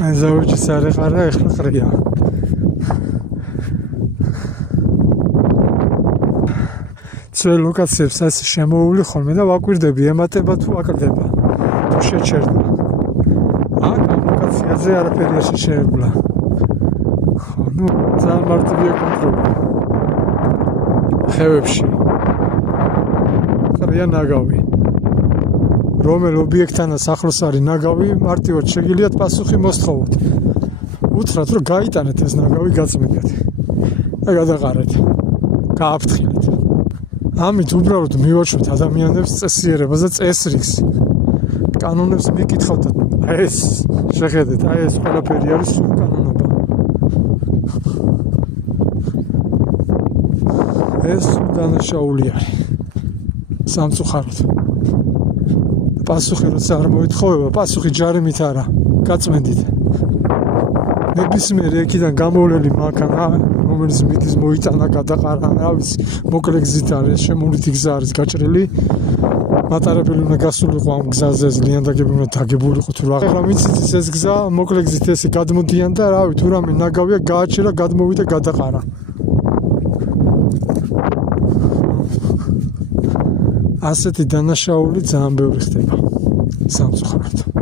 ზავიჯის არ ეყარა, ეხლა ყრია. ძველ ლოკაციებს ასე შემოული ხოლმე და ვაკვირდები, ემატება თუ აკრდება. თუ შეჩერდა. აქ ამ ლოკაციაზე არაფერია შეშერებულა. ხო, ნუ ძალიან მარტივია კონტროლი. ხევებში. ყრია ნაგავი. რომელ ობიექტთანაც ახლოს არის ნაგავი, მარტივად შეგიძლიათ პასუხი მოსთხოვოთ. უთხრათ, რომ გაიტანეთ ეს ნაგავი, გაწმენდეთ და გადაყარეთ. გააფრთხილეთ. ამით უბრალოდ მივაჩვენთ ადამიანებს წესიერებას და წესრიგს. კანონებს მიკითხავთ და ეს შეხედეთ, ეს ყველაფერი არის კანონობა. ეს დანაშაული არის. სამწუხაროდ. პასუხი როცა არ მოითხოვება, პასუხი ჯარიმით არა, გაწმენდით. ნებისმიერ იქიდან გამოვლელი მანქანა, რომელიც მიდის მოიტანა, გადაყარა, რა ვიცი, მოკლე გზით არის, შემოვლითი გზა არის გაჭრილი. მატარებელი უნდა გასულიყო ამ გზაზე, ლიანდაგები უნდა დაგებულიყო თუ რა. მაგრამ ვიცით ეს გზა, მოკლე გზით ესე გადმოდიან და რავი, თუ რამე ნაგავია, გააჩერა, გადმოვიდა, გადაყარა. ასეთი დანაშაული ძალიან ბევრი ხდება. სამწუხაროდ.